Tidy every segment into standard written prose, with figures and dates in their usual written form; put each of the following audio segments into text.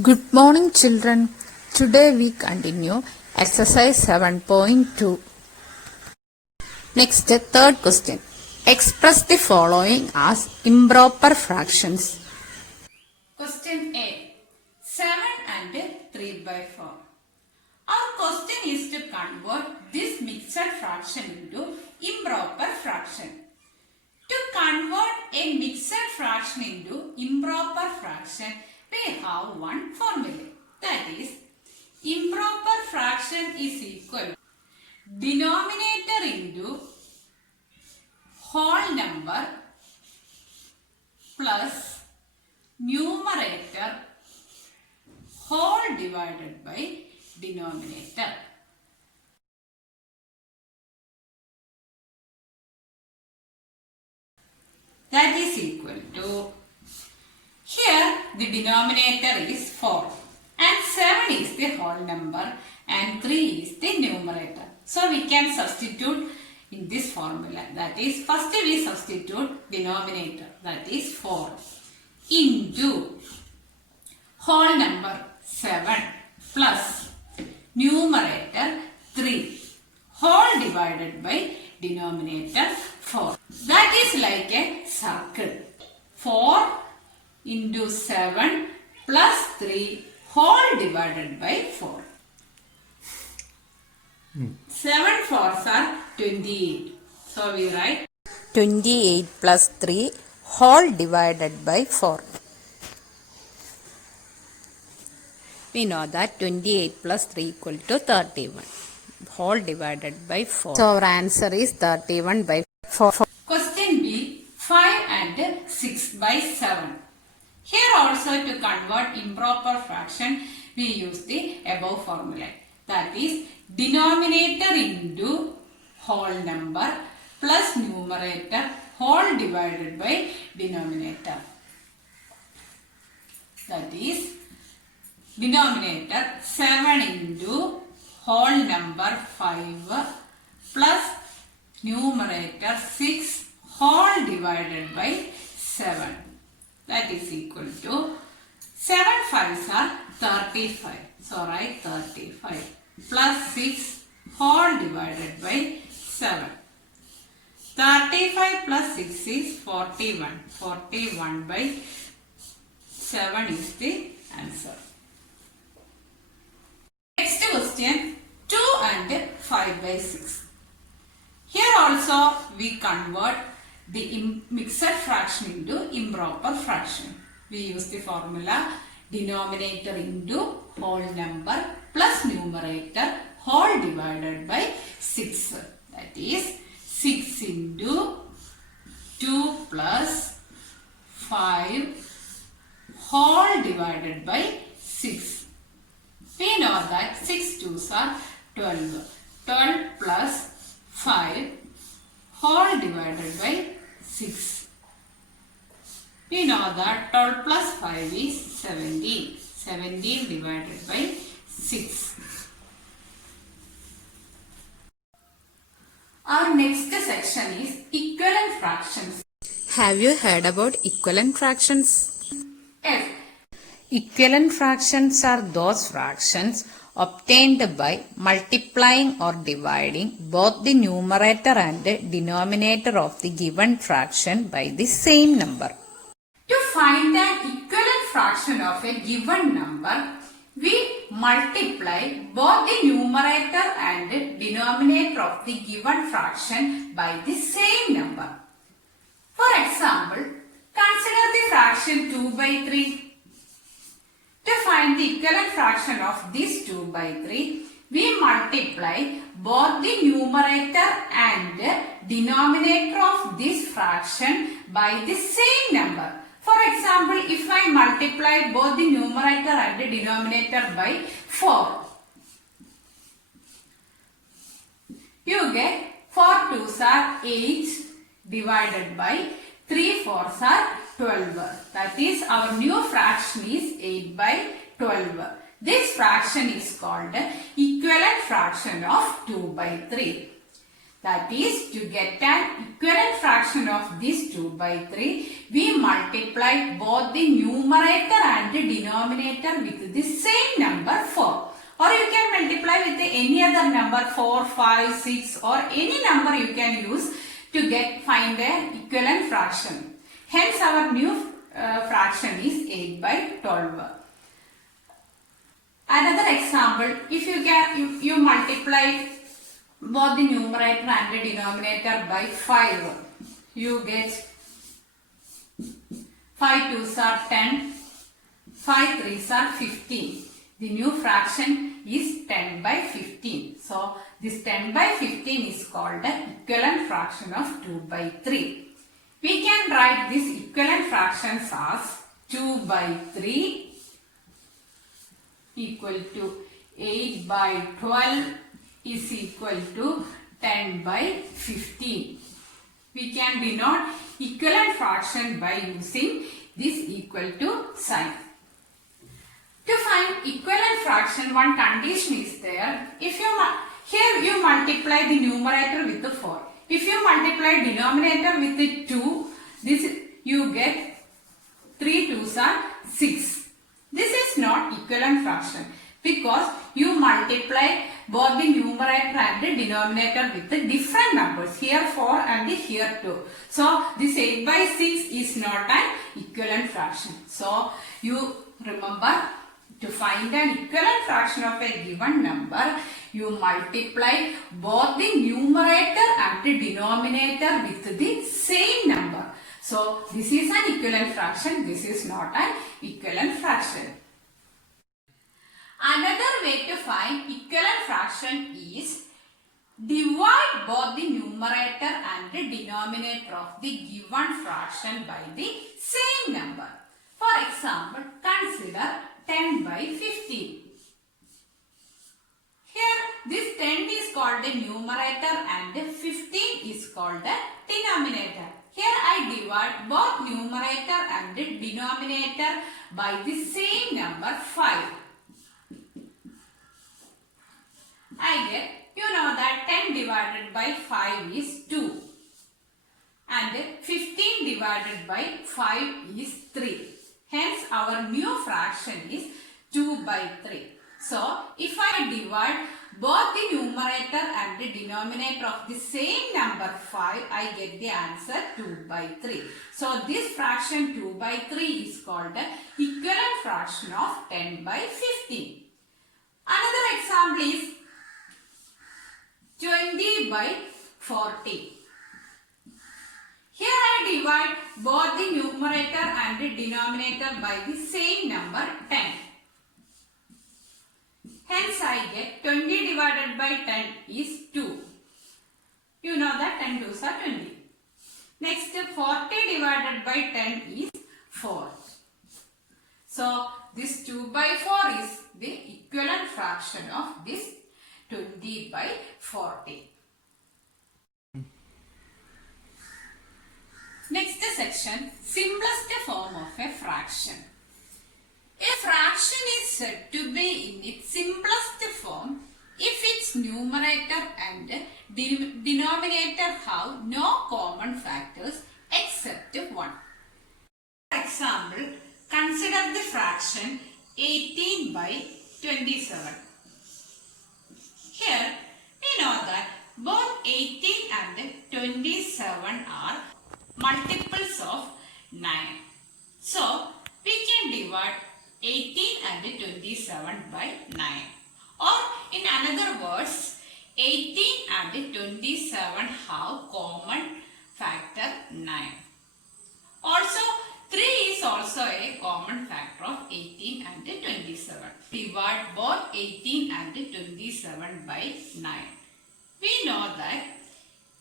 Good morning, children. Today we continue exercise 7.2. Next, third question. Express the following as improper fractions. Question A. 7 and 3 by 4. Our question is to convert this mixed fraction into improper fraction. To convert a mixed fraction into improper fraction, we have one formula. That is, improper fraction is equal to denominator into whole number plus numerator whole divided by denominator. That is equal to, here the denominator is 4 and 7 is the whole number and 3 is the numerator. So we can substitute in this formula. That is, first we substitute denominator, that is 4, into whole number 7 plus numerator 3 whole divided by denominator 4. That is like a circle. 4 into 7 plus 3 whole divided by 4. 7 fours are 28. So we write 28 plus 3 whole divided by 4. We know that 28 plus 3 equal to 31. Whole divided by 4. So our answer is 31 by 4. Question B. 5 and 6 by 7. Here also to convert improper fraction, we use the above formula. That is, denominator into whole number plus numerator whole divided by denominator. That is, denominator 7 into whole number 5 plus numerator 6 whole divided by 7. That is equal to 7 5s are 35. So write 35 plus 6 whole divided by 7. 35 plus 6 is 41. 41 by 7 is the answer. Next question, 2 and 5 by 6. Here also we convert the mixed fraction into improper fraction. We use the formula denominator into whole number plus numerator whole divided by 6. That is 6 into 2 plus 5 whole divided by 6. We know that 6 2s are 12. 12 plus 5 whole divided by 6. We know that 12 plus 5 is 17. 17 divided by 6. Our next section is equivalent fractions. Have you heard about equivalent fractions? Yes. Equivalent fractions are those fractions obtained by multiplying or dividing both the numerator and denominator of the given fraction by the same number. To find an equivalent fraction of a given number, we multiply both the numerator and denominator of the given fraction by the same number. For example, consider the fraction 2 by 3. To find the equivalent fraction of this 2 by 3, we multiply both the numerator and denominator of this fraction by the same number. For example, if I multiply both the numerator and the denominator by 4, you get 4 2s are 8 divided by 3 4s are 12. That is, our new fraction is 8 by 12. This fraction is called equivalent fraction of 2 by 3. That is, to get an equivalent fraction of this 2 by 3, we multiply both the numerator and the denominator with the same number 4. Or you can multiply with any other number 4, 5, 6 or any number you can use to find an equivalent fraction. Hence our new fraction is 8 by 12. Another example, if you multiply both the numerator and the denominator by 5, you get 5 2s are 10, 5 3s are 15. The new fraction is 10 by 15. So this 10 by 15 is called the equivalent fraction of 2 by 3. We can write this equivalent fractions as 2 by 3 equal to 8 by 12 is equal to 10 by 15. We can denote equivalent fraction by using this equal to sign. To find equivalent fraction, one condition is there. If here you multiply the numerator with the 4. If you multiply denominator with the 2, you get 3 2s are 6. This is not equivalent fraction because you multiply both the numerator and the denominator with the different numbers. Here 4 and here 2. So this 8 by 6 is not an equivalent fraction. So you remember, to find an equivalent fraction of a given number, you multiply both the numerator and the denominator with the same number. So this is an equivalent fraction, this is not an equivalent fraction. Another way to find equivalent fraction is divide both the numerator and the denominator of the given fraction by the same number. For example, consider 10 by 15. Here this 10 is called the numerator and 15 is called the denominator. Here I divide both numerator and the denominator by the same number 5. I get, you know that 10 divided by 5 is 2 and 15 divided by 5 is 3. Hence our new fraction is 2 by 3. So if I divide both the numerator and the denominator of the same number 5, I get the answer 2 by 3. So this fraction 2 by 3 is called the equivalent fraction of 10 by 15. Another example is 20 by 40. Here I divide both the numerator and the denominator by the same number 10. Hence I get 20 divided by 10 is 2. You know that 10 2s are 20. Next 40 divided by 10 is 4. So this 2 by 4 is the equivalent fraction of this 20 by 40. Next section, simplest form of a fraction. A fraction is said to be in its simplest form if its numerator and denominator have no common factors except 1. For example, consider the fraction 18 by 27. Here we know that both 18 and 27 are multiples of 9. So we can divide 18 and 27 by 9. Or in another words, 18 and 27 have common factor 9. Also 3 is also a common factor of 18 and 27. Divide both 18 and 27 by 9. We know that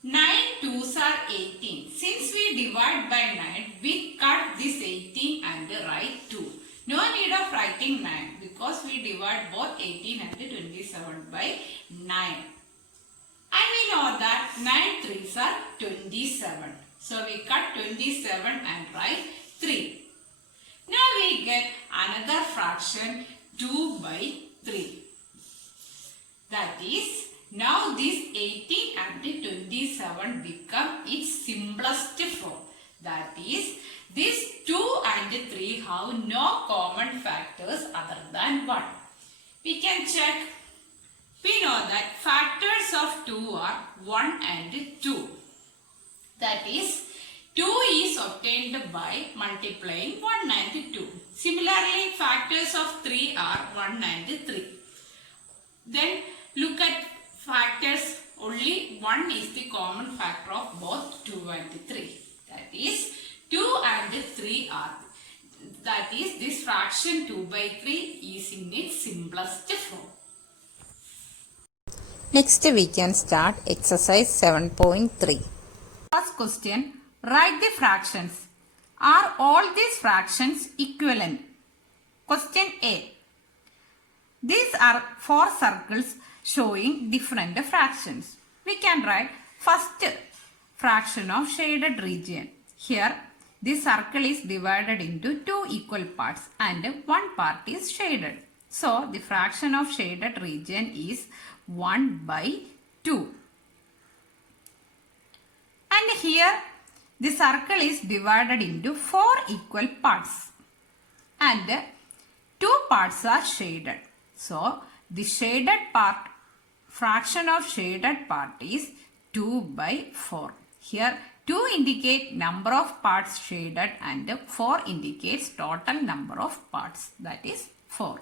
9 2s are 18. Since we divide by 9, we cut this 18 and write 2. No need of writing 9 because we divide both 18 and 27 by 9. And we know that 9 3s are 27. So we cut 27 and write 3. Now we get another fraction 2 by 3. That is Now this 18 and 27 become its simplest form. That is, these 2 and 3 have no common factors other than 1. We can check. We know that factors of 2 are 1 and 2. That is, 2 is obtained by multiplying 1 and 2. Similarly, factors of 3 are 1 and 3. Then look at factors, only 1 is the common factor of both 2 and 3. That is, 2 and 3 are, that is, this fraction 2 by 3 is in its simplest form. Next we can start exercise 7.3. First question, write the fractions. Are all these fractions equivalent? Question A. These are 4 circles showing different fractions. We can write first fraction of shaded region. Here, this circle is divided into 2 equal parts and 1 part is shaded. So, the fraction of shaded region is 1 by 2. And here, the circle is divided into 4 equal parts and 2 parts are shaded. So, the shaded part, fraction of shaded part is 2 by 4. Here, 2 indicate number of parts shaded and 4 indicates total number of parts, that is 4.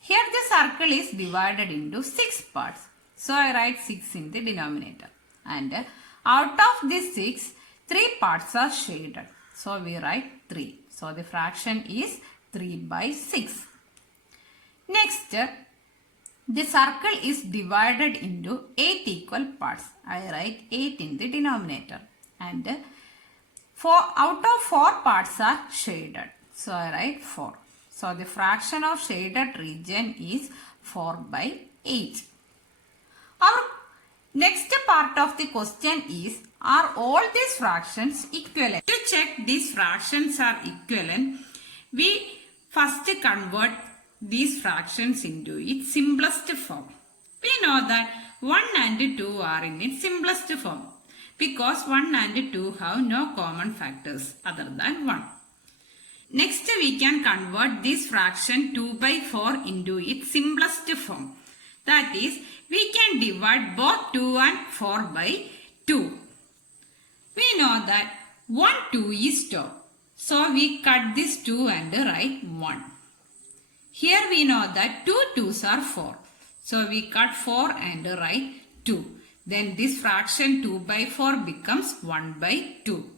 Here the circle is divided into 6 parts. So, I write 6 in the denominator. And out of these 6, 3 parts are shaded. So, we write 3. So, the fraction is 3 by 6. Next, the circle is divided into 8 equal parts. I write 8 in the denominator. And out of 4 parts are shaded. So, I write 4. So, the fraction of shaded region is 4 by 8. Our next part of the question is, are all these fractions equivalent? To check these fractions are equivalent, we first convert these fractions into its simplest form. We know that 1 and 2 are in its simplest form because 1 and 2 have no common factors other than 1. Next, we can convert this fraction 2 by 4 into its simplest form. That is, we can divide both 2 and 4 by 2. We know that 1, 2 is top. So, we cut this 2 and write 1. Here we know that 2 2's are 4. So, we cut 4 and write 2. Then this fraction 2 by 4 becomes 1 by 2.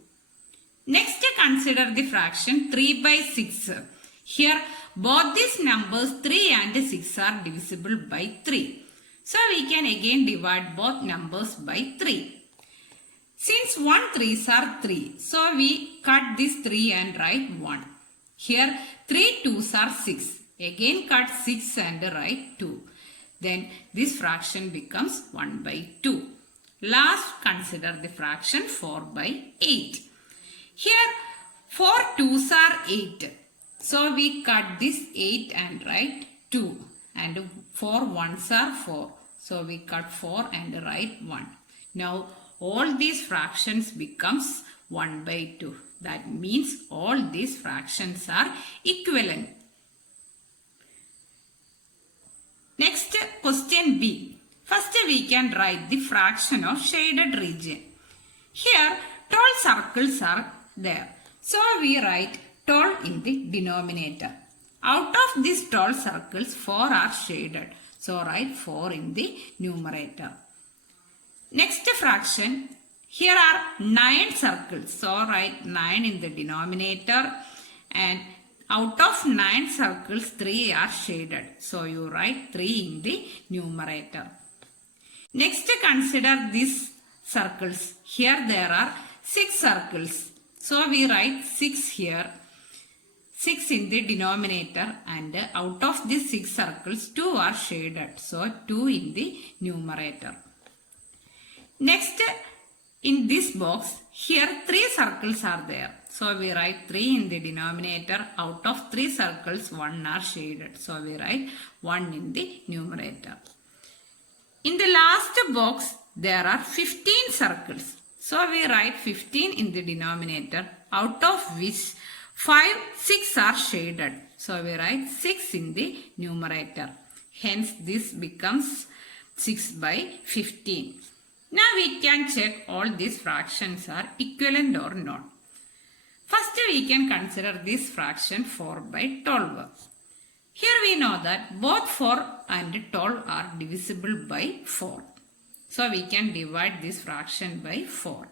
Next, consider the fraction 3 by 6. Here, both these numbers 3 and 6 are divisible by 3. So, we can again divide both numbers by 3. Since 1 3's are 3, so we cut this 3 and write 1. Here, 3 2's are 6. Again cut 6 and write 2. Then, this fraction becomes 1 by 2. Last, consider the fraction 4 by 8. Here 4 2's are 8. So we cut this 8 and write 2. And 4 1's are 4. So we cut 4 and write 1. Now all these fractions becomes 1 by 2. That means all these fractions are equivalent. Next, question B. First we can write the fraction of shaded region. Here 12 circles are there. So we write 12 in the denominator. Out of these 12 circles, 4 are shaded. So write 4 in the numerator. Next fraction, here are 9 circles. So write 9 in the denominator. And out of 9 circles, 3 are shaded. So you write 3 in the numerator. Next, consider these circles. Here there are 6 circles. So we write 6 here. 6 in the denominator, and out of these 6 circles, 2 are shaded. So 2 in the numerator. Next, in this box, here 3 circles are there. So we write 3 in the denominator. Out of 3 circles, 1 are shaded. So we write 1 in the numerator. In the last box, there are 15 circles. So we write 15 in the denominator, out of which 6 are shaded. So we write 6 in the numerator. Hence this becomes 6 by 15. Now we can check all these fractions are equivalent or not. First we can consider this fraction 4 by 12. Here we know that both 4 and 12 are divisible by 4. So we can divide this fraction by 4.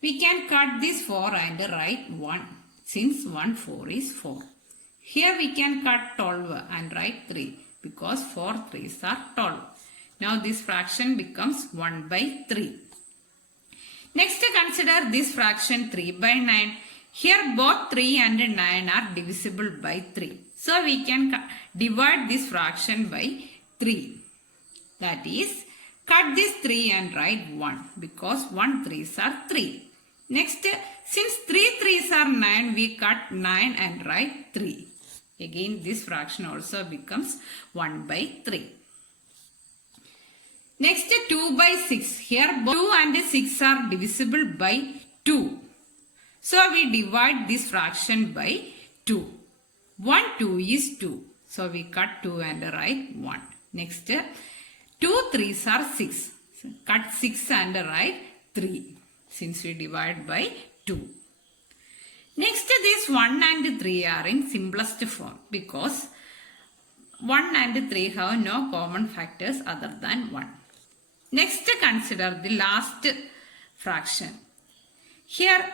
We can cut this 4 and write 1, since 1 4 is 4. Here we can cut 12 and write 3 because 4 3s are 12. Now this fraction becomes 1 by 3. Next consider this fraction 3 by 9. Here both 3 and 9 are divisible by 3. So we can divide this fraction by 3. That is, cut this 3 and write 1 because 1 3s are 3. Next, since 3 3s are 9, we cut 9 and write 3. Again, this fraction also becomes 1 by 3. Next, 2 by 6. Here both 2 and 6 are divisible by 2. So we divide this fraction by 2. 1 2 is 2. So we cut 2 and write 1. Next, 2 3s are 6. So cut 6 and write 3 since we divide by 2. Next, this 1 and 3 are in simplest form because 1 and 3 have no common factors other than 1. Next, consider the last fraction. Here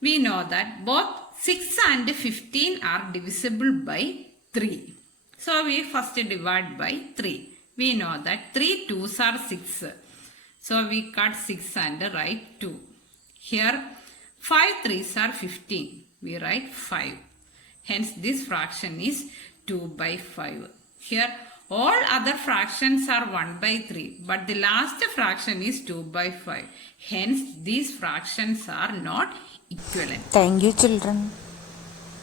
we know that both 6 and 15 are divisible by 3. So we first divide by 3. We know that 3 2s are 6. So we cut 6 and write 2. Here 5 3s are 15. We write 5. Hence this fraction is 2 by 5. Here all other fractions are 1 by 3. But the last fraction is 2 by 5. Hence these fractions are not equivalent. Thank you, children.